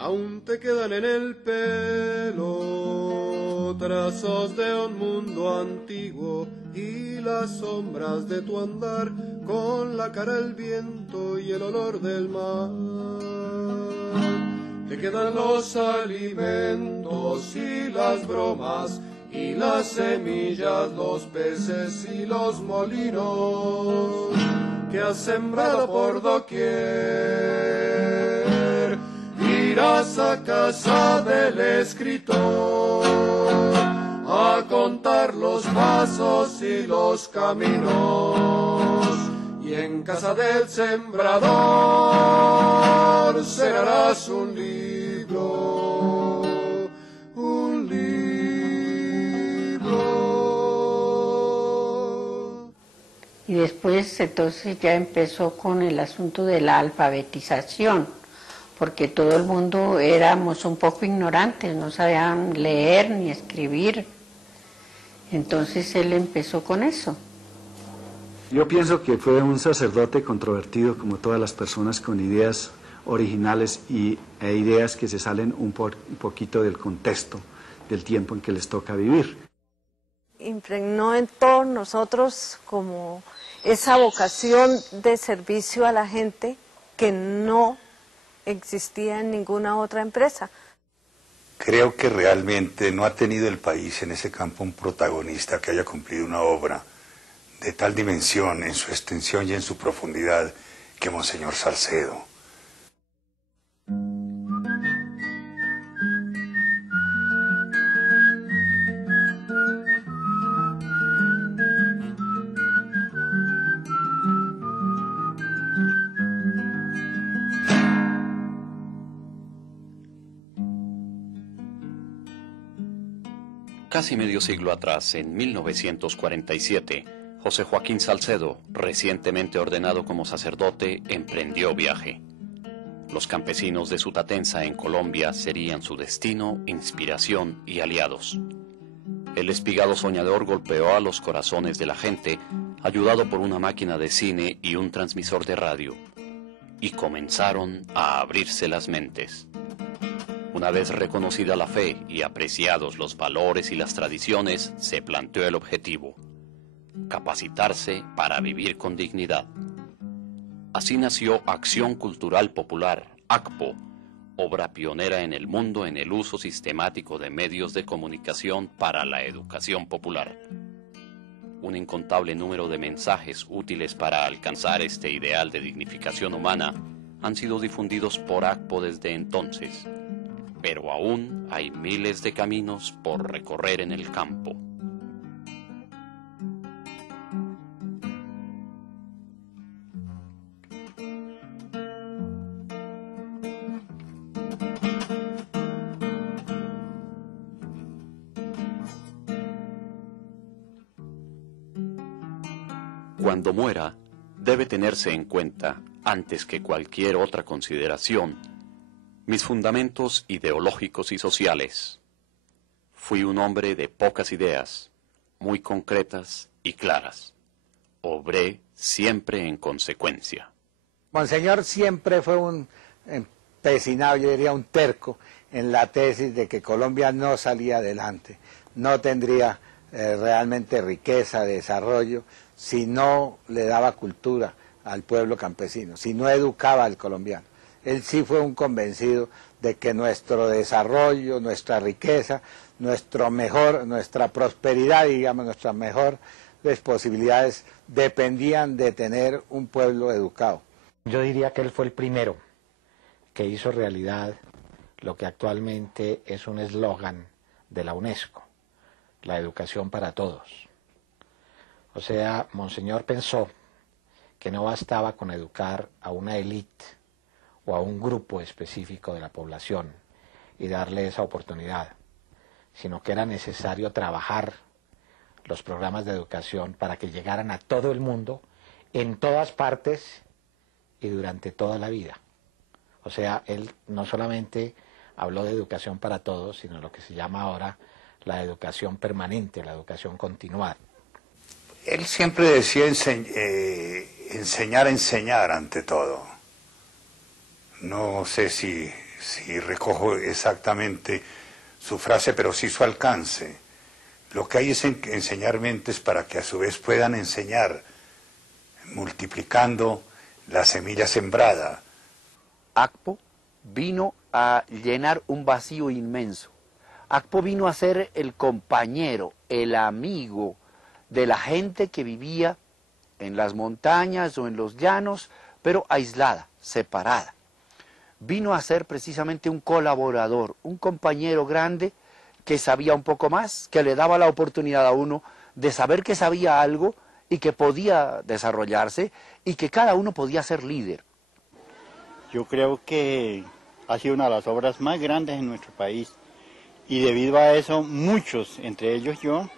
Aún te quedan en el pelo trazos de un mundo antiguo y las sombras de tu andar con la cara al viento y el olor del mar. Te quedan los alimentos y las bromas y las semillas, los peces y los molinos que has sembrado por doquier. Irás a casa del escritor a contar los pasos y los caminos, y en casa del sembrador cerrarás un libro, un libro. Y después entonces ya empezó con el asunto de la alfabetización, porque todo el mundo éramos un poco ignorantes, no sabían leer ni escribir. Entonces él empezó con eso. Yo pienso que fue un sacerdote controvertido, como todas las personas, con ideas originales e ideas que se salen un poquito del contexto del tiempo en que les toca vivir. Impregnó en todos nosotros como esa vocación de servicio a la gente que no existía en ninguna otra empresa. Creo que realmente no ha tenido el país en ese campo un protagonista que haya cumplido una obra de tal dimensión en su extensión y en su profundidad que Monseñor Salcedo. Casi medio siglo atrás, en 1947, José Joaquín Salcedo, recientemente ordenado como sacerdote, emprendió viaje. Los campesinos de Sutatenza en Colombia serían su destino, inspiración y aliados. El espigado soñador golpeó a los corazones de la gente, ayudado por una máquina de cine y un transmisor de radio, y comenzaron a abrirse las mentes. Una vez reconocida la fe y apreciados los valores y las tradiciones, se planteó el objetivo: capacitarse para vivir con dignidad. Así nació Acción Cultural Popular, ACPO, obra pionera en el mundo en el uso sistemático de medios de comunicación para la educación popular. Un incontable número de mensajes útiles para alcanzar este ideal de dignificación humana han sido difundidos por ACPO desde entonces. Pero aún hay miles de caminos por recorrer en el campo. Cuando muera, debe tenerse en cuenta, antes que cualquier otra consideración, mis fundamentos ideológicos y sociales. Fui un hombre de pocas ideas, muy concretas y claras. Obré siempre en consecuencia. Monseñor siempre fue un empecinado, yo diría un terco, en la tesis de que Colombia no salía adelante, no tendría realmente riqueza, desarrollo, si no le daba cultura al pueblo campesino, si no educaba al colombiano. Él sí fue un convencido de que nuestro desarrollo, nuestra riqueza, nuestra prosperidad, digamos, nuestras mejores posibilidades dependían de tener un pueblo educado. Yo diría que él fue el primero que hizo realidad lo que actualmente es un eslogan de la UNESCO, la educación para todos. O sea, Monseñor pensó que no bastaba con educar a una élite o a un grupo específico de la población y darle esa oportunidad, sino que era necesario trabajar los programas de educación para que llegaran a todo el mundo, en todas partes y durante toda la vida. O sea, él no solamente habló de educación para todos, sino lo que se llama ahora la educación permanente, la educación continuada. Él siempre decía enseñar ante todo. no sé si recojo exactamente su frase, pero sí su alcance. Lo que hay es enseñar mentes para que a su vez puedan enseñar, multiplicando la semilla sembrada. Akpo vino a llenar un vacío inmenso. Akpo vino a ser el compañero, el amigo de la gente que vivía en las montañas o en los llanos, pero aislada, separada. Vino a ser precisamente un colaborador, un compañero grande que sabía un poco más, que le daba la oportunidad a uno de saber que sabía algo y que podía desarrollarse y que cada uno podía ser líder. Yo creo que ha sido una de las obras más grandes en nuestro país y debido a eso muchos, entre ellos yo,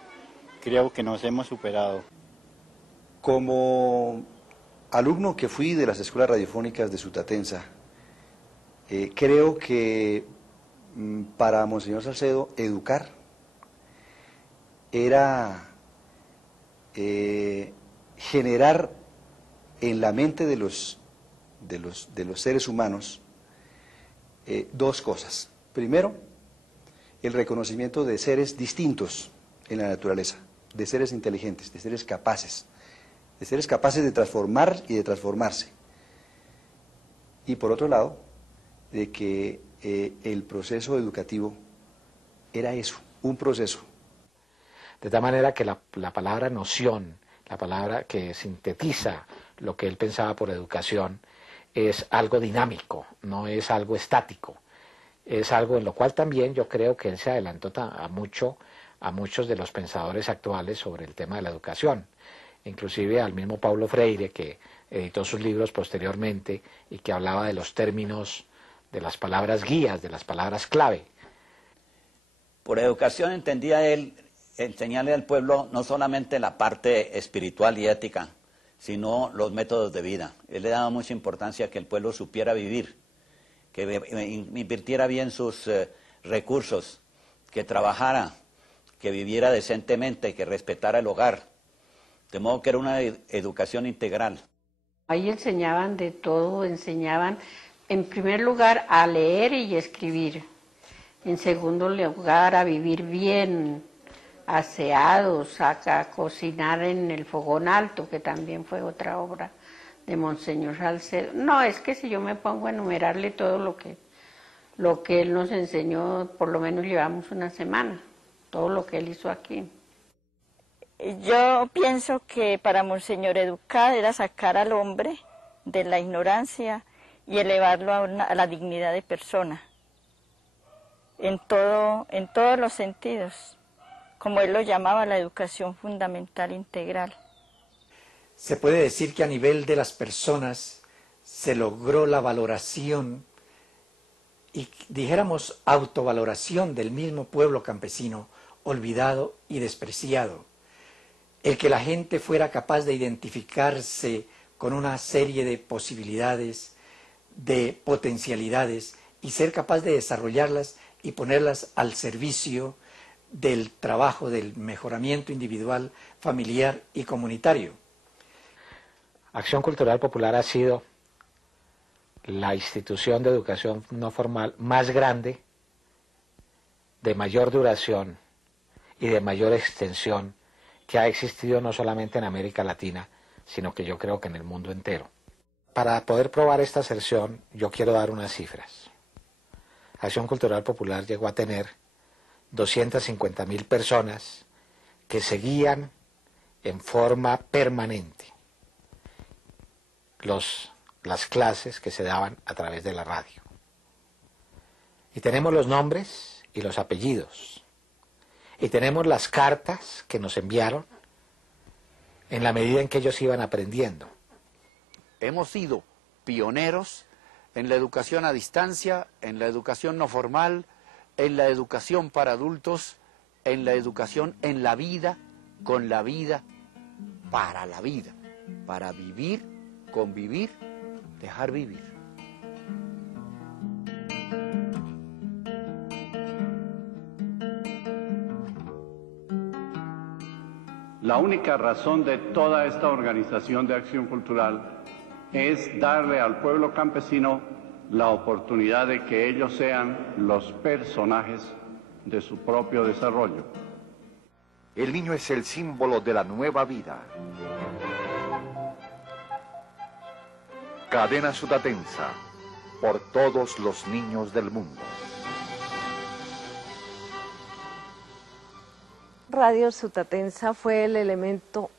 creo que nos hemos superado. Como alumno que fui de las escuelas radiofónicas de Sutatensa, creo que para Monseñor Salcedo educar era generar en la mente de los seres humanos dos cosas. Primero, el reconocimiento de seres distintos en la naturaleza, de seres inteligentes, de seres capaces de transformar y de transformarse. Y por otro lado, de que el proceso educativo era eso, un proceso. De tal manera que la palabra noción, la palabra que sintetiza lo que él pensaba por educación, es algo dinámico, no es algo estático. Es algo en lo cual también yo creo que él se adelantó a muchos de los pensadores actuales sobre el tema de la educación. Inclusive al mismo Paulo Freire, que editó sus libros posteriormente y que hablaba de los términos, de las palabras guías, de las palabras clave. Por educación entendía él enseñarle al pueblo no solamente la parte espiritual y ética, sino los métodos de vida. Él le daba mucha importancia a que el pueblo supiera vivir, que invirtiera bien sus recursos, que trabajara, que viviera decentemente, que respetara el hogar. De modo que era una educación integral. Ahí enseñaban de todo, enseñaban en primer lugar a leer y escribir, en segundo lugar a vivir bien, aseados, a cocinar en el fogón alto, que también fue otra obra de Monseñor Salcedo. No, es que si yo me pongo a enumerarle todo lo que él nos enseñó, por lo menos llevamos una semana, todo lo que él hizo aquí. Yo pienso que para Monseñor educar era sacar al hombre de la ignorancia y elevarlo a la dignidad de persona, en todos los sentidos, como él lo llamaba, la educación fundamental integral. Se puede decir que a nivel de las personas se logró la valoración y dijéramos autovaloración del mismo pueblo campesino olvidado y despreciado. El que la gente fuera capaz de identificarse con una serie de posibilidades, de potencialidades y ser capaz de desarrollarlas y ponerlas al servicio del trabajo, del mejoramiento individual, familiar y comunitario. Acción Cultural Popular ha sido la institución de educación no formal más grande, de mayor duración y de mayor extensión que ha existido no solamente en América Latina, sino que yo creo que en el mundo entero. Para poder probar esta aserción, yo quiero dar unas cifras. Acción Cultural Popular llegó a tener 250.000 personas que seguían en forma permanente las clases que se daban a través de la radio. Y tenemos los nombres y los apellidos. Y tenemos las cartas que nos enviaron en la medida en que ellos iban aprendiendo. Hemos sido pioneros en la educación a distancia, en la educación no formal, en la educación para adultos, en la educación en la vida, con la vida, para vivir, convivir, dejar vivir. La única razón de toda esta organización de acción cultural es darle al pueblo campesino la oportunidad de que ellos sean los personajes de su propio desarrollo. El niño es el símbolo de la nueva vida. Cadena Sudatensa, por todos los niños del mundo. Radio Sutatensa fue el elemento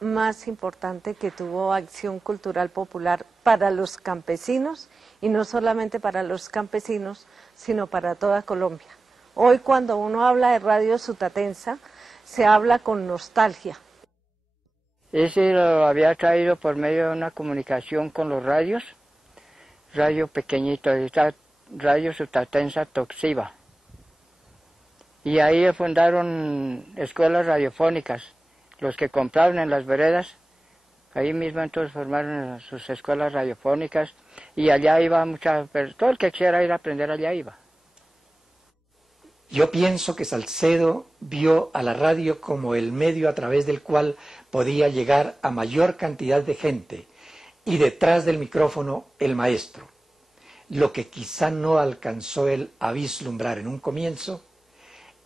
más importante que tuvo Acción Cultural Popular para los campesinos, y no solamente para los campesinos, sino para toda Colombia. Hoy cuando uno habla de Radio Sutatensa, se habla con nostalgia. Ese lo había traído por medio de una comunicación con los radios, radio pequeñito, Radio Sutatensa Toxiva. Y ahí fundaron escuelas radiofónicas, los que compraron en las veredas, ahí mismo entonces formaron sus escuelas radiofónicas, y allá iba todo el que quisiera ir a aprender allá iba. Yo pienso que Salcedo vio a la radio como el medio a través del cual podía llegar a mayor cantidad de gente, y detrás del micrófono el maestro. Lo que quizá no alcanzó él a vislumbrar en un comienzo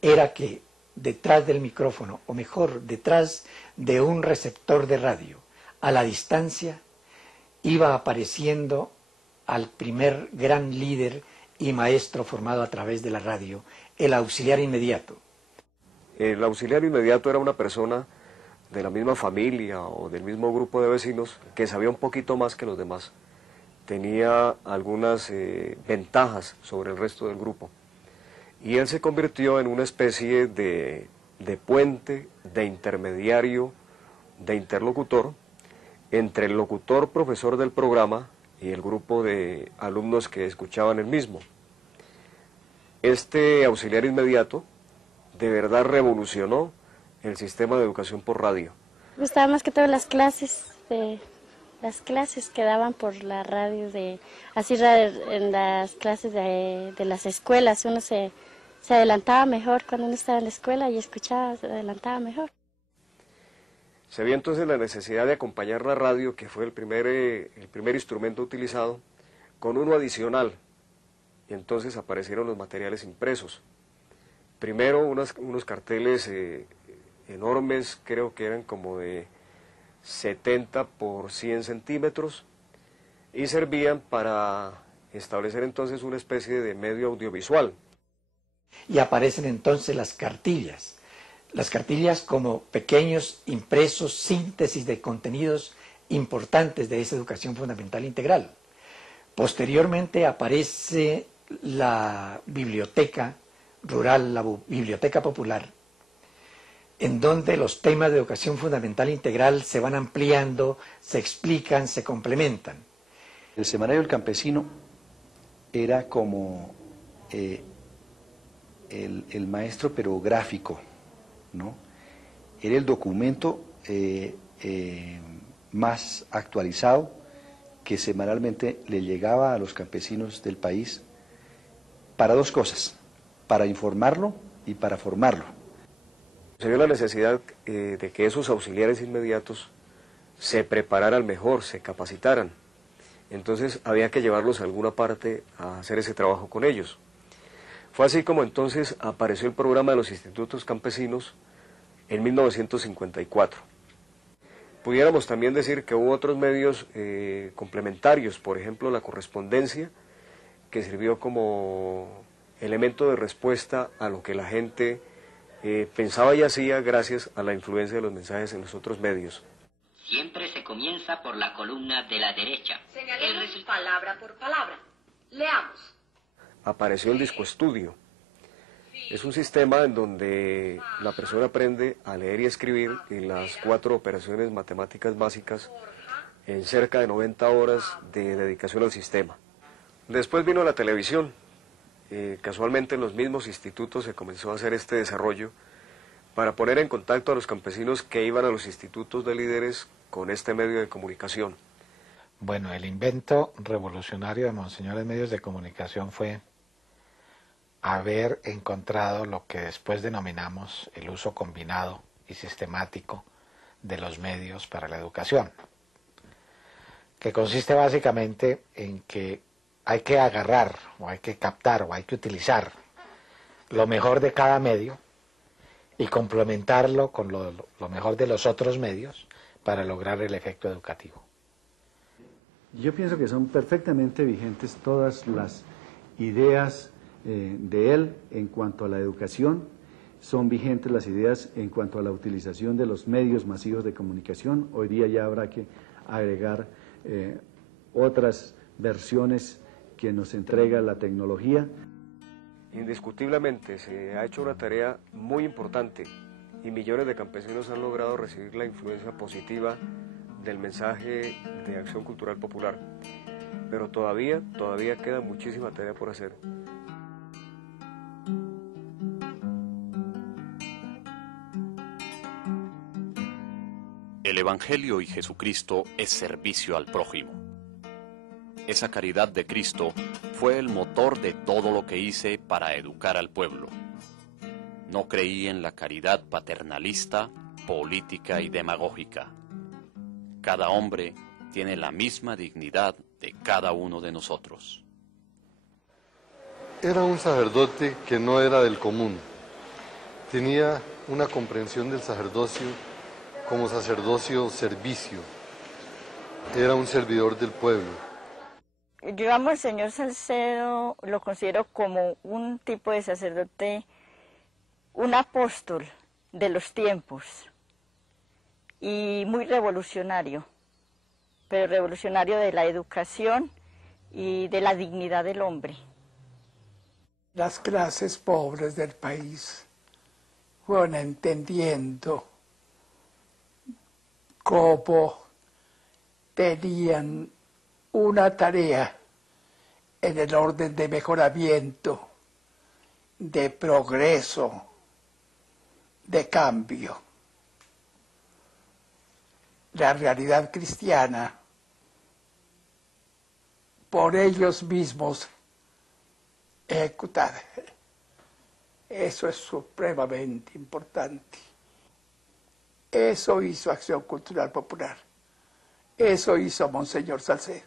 era que detrás del micrófono, o mejor, detrás de un receptor de radio, a la distancia, iba apareciendo al primer gran líder y maestro formado a través de la radio, el auxiliar inmediato. El auxiliar inmediato era una persona de la misma familia o del mismo grupo de vecinos que sabía un poquito más que los demás. Tenía algunas ventajas sobre el resto del grupo. Y él se convirtió en una especie de puente, de intermediario, de interlocutor entre el locutor profesor del programa y el grupo de alumnos que escuchaban el mismo. Este auxiliar inmediato de verdad revolucionó el sistema de educación por radio. Me gustaban más que todo las clases que daban por la radio, en las clases de las escuelas. Uno se adelantaba mejor cuando uno estaba en la escuela y escuchaba, se adelantaba mejor. Se vio entonces la necesidad de acompañar la radio, que fue el primer instrumento utilizado, con uno adicional, y entonces aparecieron los materiales impresos. Primero unos carteles enormes, creo que eran como de 70 por 100 centímetros, y servían para establecer entonces una especie de medio audiovisual. Y aparecen entonces las cartillas como pequeños impresos, síntesis de contenidos importantes de esa educación fundamental integral. Posteriormente aparece la biblioteca rural, la biblioteca popular, en donde los temas de educación fundamental integral se van ampliando, se explican, se complementan. El semanario del campesino era como el maestro pero gráfico, ¿no? Era el documento más actualizado que semanalmente le llegaba a los campesinos del país para dos cosas, para informarlo y para formarlo. Se vio la necesidad de que esos auxiliares inmediatos se prepararan mejor, se capacitaran. Entonces había que llevarlos a alguna parte a hacer ese trabajo con ellos. Fue así como entonces apareció el programa de los institutos campesinos en 1954. Pudiéramos también decir que hubo otros medios complementarios, por ejemplo la correspondencia, que sirvió como elemento de respuesta a lo que la gente pensaba y hacía gracias a la influencia de los mensajes en los otros medios. Siempre se comienza por la columna de la derecha. Señalemos palabra por palabra. Leamos. Apareció el discoestudio. Es un sistema en donde la persona aprende a leer y escribir en las 4 operaciones matemáticas básicas en cerca de 90 horas de dedicación al sistema. Después vino la televisión. Casualmente en los mismos institutos se comenzó a hacer este desarrollo para poner en contacto a los campesinos que iban a los institutos de líderes con este medio de comunicación. Bueno, el invento revolucionario de Monseñor en medios de comunicación fue haber encontrado lo que después denominamos el uso combinado y sistemático de los medios para la educación, que consiste básicamente en que hay que agarrar, o hay que captar, o hay que utilizar lo mejor de cada medio y complementarlo con lo mejor de los otros medios para lograr el efecto educativo. Yo pienso que son perfectamente vigentes todas las ideas de él en cuanto a la educación, son vigentes las ideas en cuanto a la utilización de los medios masivos de comunicación. Hoy día ya habrá que agregar otras versiones que nos entrega la tecnología. Indiscutiblemente se ha hecho una tarea muy importante y millones de campesinos han logrado recibir la influencia positiva del mensaje de Acción Cultural Popular, pero todavía queda muchísima tarea por hacer. El Evangelio y Jesucristo es servicio al prójimo. Esa caridad de Cristo fue el motor de todo lo que hice para educar al pueblo. No creí en la caridad paternalista, política y demagógica. Cada hombre tiene la misma dignidad de cada uno de nosotros. Era un sacerdote que no era del común. Tenía una comprensión del sacerdocio como sacerdocio servicio. Era un servidor del pueblo. Yo amo al señor Salcedo, lo considero como un tipo de sacerdote, un apóstol de los tiempos y muy revolucionario, pero revolucionario de la educación y de la dignidad del hombre. Las clases pobres del país fueron entendiendo cómo tenían una tarea en el orden de mejoramiento, de progreso, de cambio. La realidad cristiana, por ellos mismos, ejecutada. Eso es supremamente importante. Eso hizo Acción Cultural Popular. Eso hizo Monseñor Salcedo.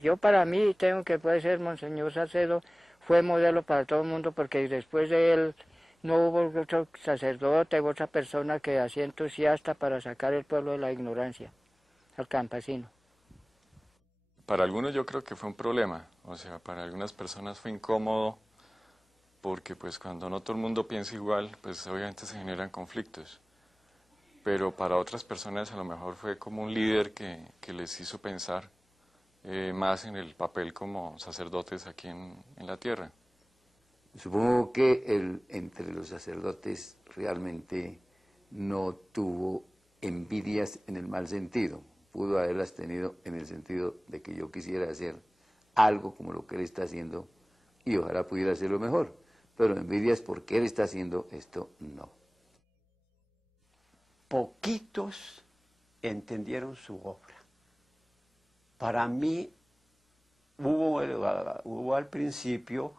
Yo para mí tengo que puede ser Monseñor Salcedo fue modelo para todo el mundo porque después de él no hubo otro sacerdote, otra persona que hacía entusiasta para sacar el pueblo de la ignorancia, al campesino. Para algunos yo creo que fue un problema, o sea, para algunas personas fue incómodo porque pues cuando no todo el mundo piensa igual, pues obviamente se generan conflictos. Pero para otras personas a lo mejor fue como un líder que les hizo pensar más en el papel como sacerdotes aquí en la tierra. Supongo que entre los sacerdotes realmente no tuvo envidias en el mal sentido, pudo haberlas tenido en el sentido de que yo quisiera hacer algo como lo que él está haciendo y ojalá pudiera hacerlo mejor, pero envidias porque él está haciendo esto, no. Poquitos entendieron su obra. Para mí hubo al principio,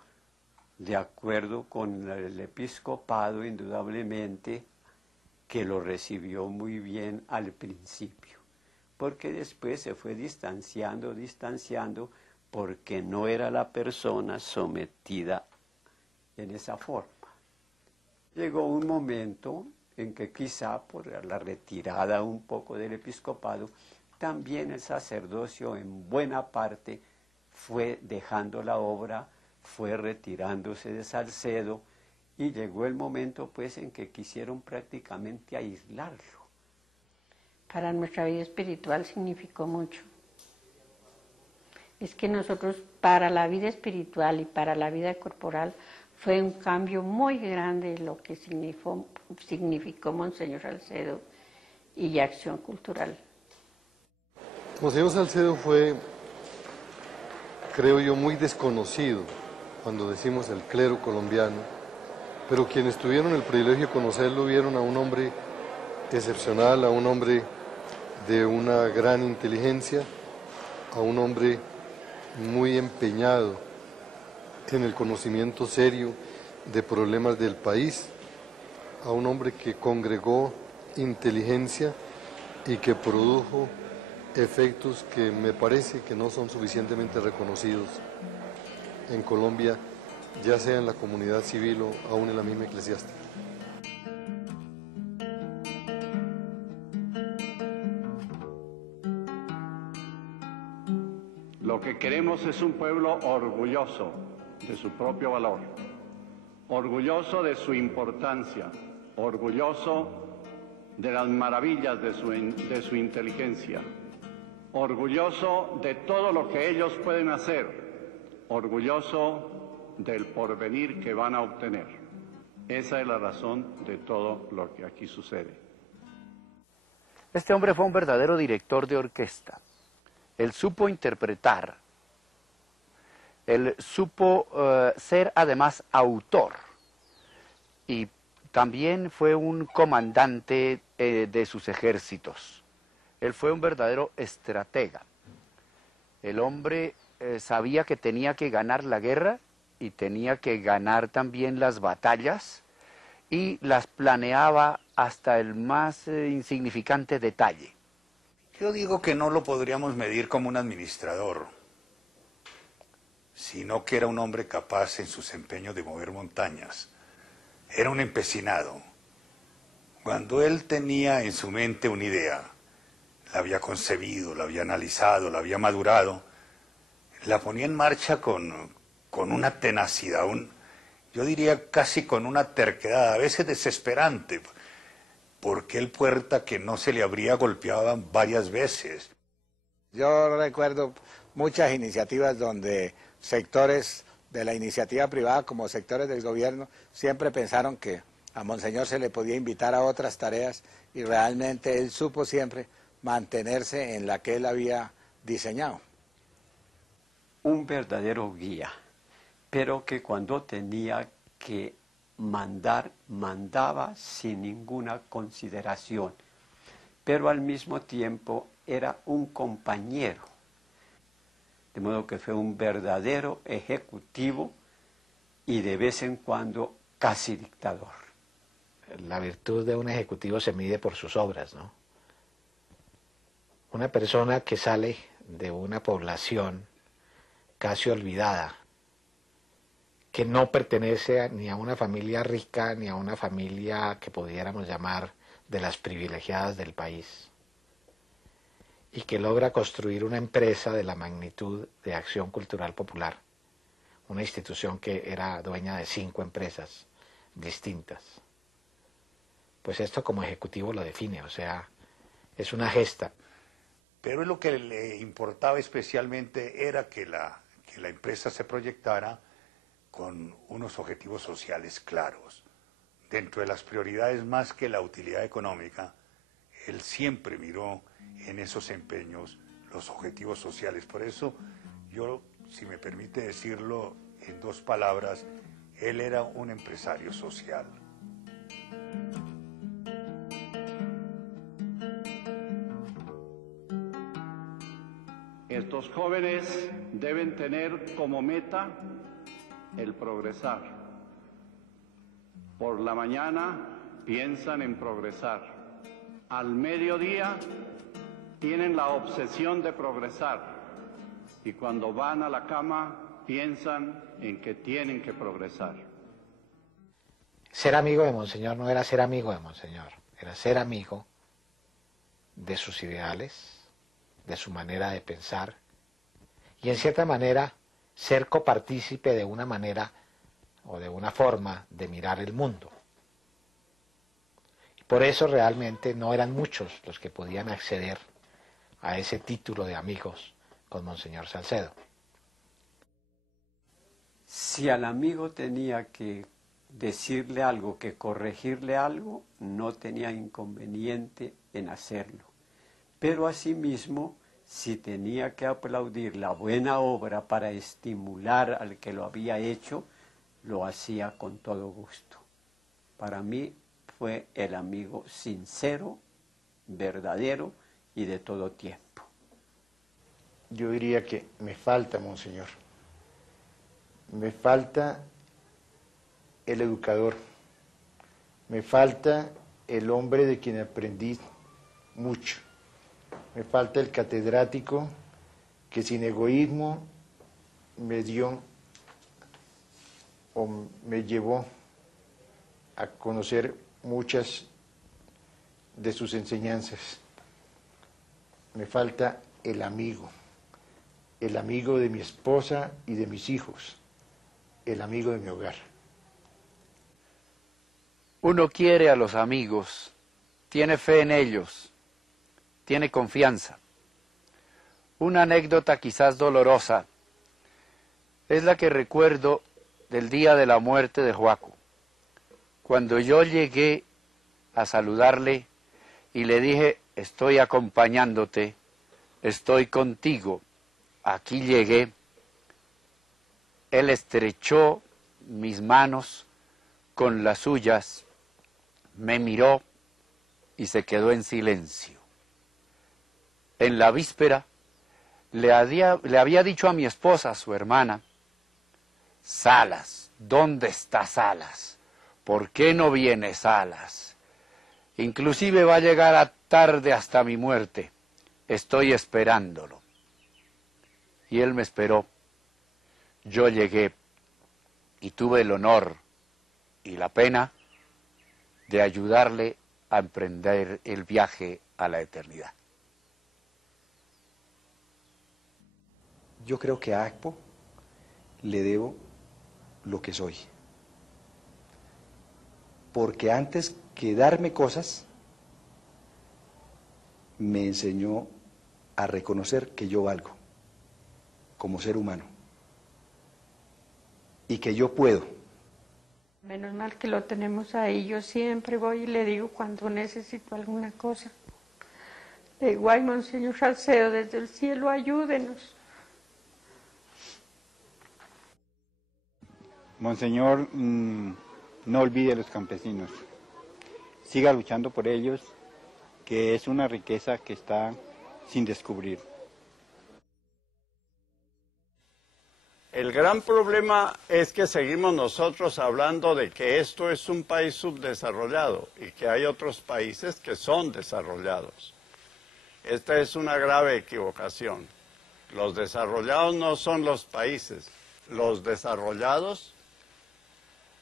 de acuerdo con el episcopado, indudablemente, que lo recibió muy bien al principio, porque después se fue distanciando, porque no era la persona sometida en esa forma. Llegó un momento en que quizá por la retirada un poco del episcopado, también el sacerdocio en buena parte fue dejando la obra, fue retirándose de Salcedo y llegó el momento pues en que quisieron prácticamente aislarlo. Para nuestra vida espiritual significó mucho. Es que nosotros para la vida espiritual y para la vida corporal fue un cambio muy grande lo que significó Monseñor Salcedo y Acción Cultural. Monseñor Salcedo fue, creo yo, muy desconocido cuando decimos el clero colombiano, pero quienes tuvieron el privilegio de conocerlo vieron a un hombre excepcional, a un hombre de una gran inteligencia, a un hombre muy empeñado en el conocimiento serio de problemas del país, a un hombre que congregó inteligencia y que produjo efectos que me parece que no son suficientemente reconocidos en Colombia, ya sea en la comunidad civil o aún en la misma eclesiástica. Lo que queremos es un pueblo orgulloso de su propio valor, orgulloso de su importancia, orgulloso de las maravillas de su inteligencia, orgulloso de todo lo que ellos pueden hacer, orgulloso del porvenir que van a obtener. Esa es la razón de todo lo que aquí sucede. Este hombre fue un verdadero director de orquesta. Él supo interpretar, él supo ser además autor y también fue un comandante de sus ejércitos. Él fue un verdadero estratega. El hombre sabía que tenía que ganar la guerra y tenía que ganar también las batallas y las planeaba hasta el más insignificante detalle. Yo digo que no lo podríamos medir como un administrador, sino que era un hombre capaz en sus empeños de mover montañas. Era un empecinado. Cuando él tenía en su mente una idea, la había concebido, la había analizado, la había madurado, la ponía en marcha con una tenacidad, yo diría casi con una terquedad, a veces desesperante, porque el puerta que no se le habría golpeado varias veces. Yo recuerdo muchas iniciativas donde sectores de la iniciativa privada como sectores del gobierno siempre pensaron que a Monseñor se le podía invitar a otras tareas y realmente él supo siempre mantenerse en la que él había diseñado. Un verdadero guía, pero que cuando tenía que mandaba sin ninguna consideración, pero al mismo tiempo era un compañero, de modo que fue un verdadero ejecutivo y de vez en cuando casi dictador. La virtud de un ejecutivo se mide por sus obras, ¿no? Una persona que sale de una población casi olvidada, que no pertenece ni a una familia rica ni a una familia que pudiéramos llamar de las privilegiadas del país, y que logra construir una empresa de la magnitud de Acción Cultural Popular, una institución que era dueña de 5 empresas distintas. Pues esto como ejecutivo lo define, o sea, es una gesta. Pero lo que le importaba especialmente era que la empresa se proyectara con unos objetivos sociales claros. Dentro de las prioridades más que la utilidad económica, él siempre miró en esos empeños los objetivos sociales. Por eso yo, si me permite decirlo en 2 palabras, él era un empresario social. Estos jóvenes deben tener como meta el progresar. Por la mañana piensan en progresar. Al mediodía tienen la obsesión de progresar. Y cuando van a la cama piensan en que tienen que progresar. Ser amigo de Monseñor no era ser amigo de Monseñor, era ser amigo de sus ideales, de su manera de pensar, y en cierta manera ser copartícipe de una manera o de una forma de mirar el mundo. Y por eso realmente no eran muchos los que podían acceder a ese título de amigos con Monseñor Salcedo. Si al amigo tenía que decirle algo, que corregirle algo, no tenía inconveniente en hacerlo. Pero asimismo, si tenía que aplaudir la buena obra para estimular al que lo había hecho, lo hacía con todo gusto. Para mí fue el amigo sincero, verdadero y de todo tiempo. Yo diría que me falta, Monseñor. Me falta el educador. Me falta el hombre de quien aprendí mucho. Me falta el catedrático que sin egoísmo me dio o me llevó a conocer muchas de sus enseñanzas. Me falta el amigo de mi esposa y de mis hijos, el amigo de mi hogar. Uno quiere a los amigos, tiene fe en ellos, tiene confianza. Una anécdota quizás dolorosa es la que recuerdo del día de la muerte de Joaco. Cuando yo llegué a saludarle y le dije, estoy acompañándote, estoy contigo, aquí llegué, él estrechó mis manos con las suyas, me miró y se quedó en silencio. En la víspera le había dicho a mi esposa, su hermana, Salas, ¿dónde está Salas? ¿Por qué no viene Salas? Inclusive va a llegar tarde hasta mi muerte, estoy esperándolo. Y él me esperó, yo llegué y tuve el honor y la pena de ayudarle a emprender el viaje a la eternidad. Yo creo que a ACPO le debo lo que soy. Porque antes que darme cosas, me enseñó a reconocer que yo valgo como ser humano y que yo puedo. Menos mal que lo tenemos ahí. Yo siempre voy y le digo cuando necesito alguna cosa. Le digo, ay, Monseñor Salcedo, desde el cielo ayúdenos. Monseñor, no olvide a los campesinos. Siga luchando por ellos, que es una riqueza que está sin descubrir. El gran problema es que seguimos nosotros hablando de que esto es un país subdesarrollado y que hay otros países que son desarrollados. Esta es una grave equivocación. Los desarrollados no son los países, los desarrollados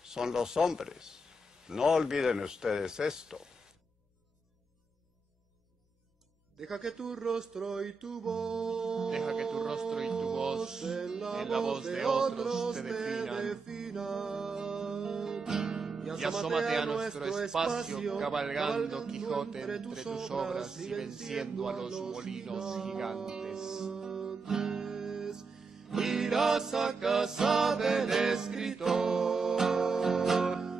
son los hombres. No olviden ustedes esto. Deja que tu rostro y tu voz, en la voz de otros te definan. Y asómate a nuestro espacio, cabalgando Quijote entre tus obras y venciendo a los molinos gigantes. Irás a casa del escritor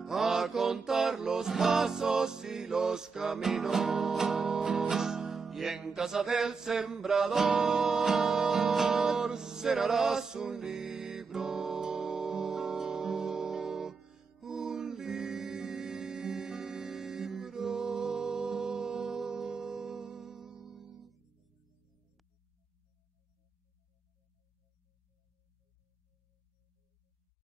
a contar los pasos y los caminos. Y en casa del sembrador cerrarás un libro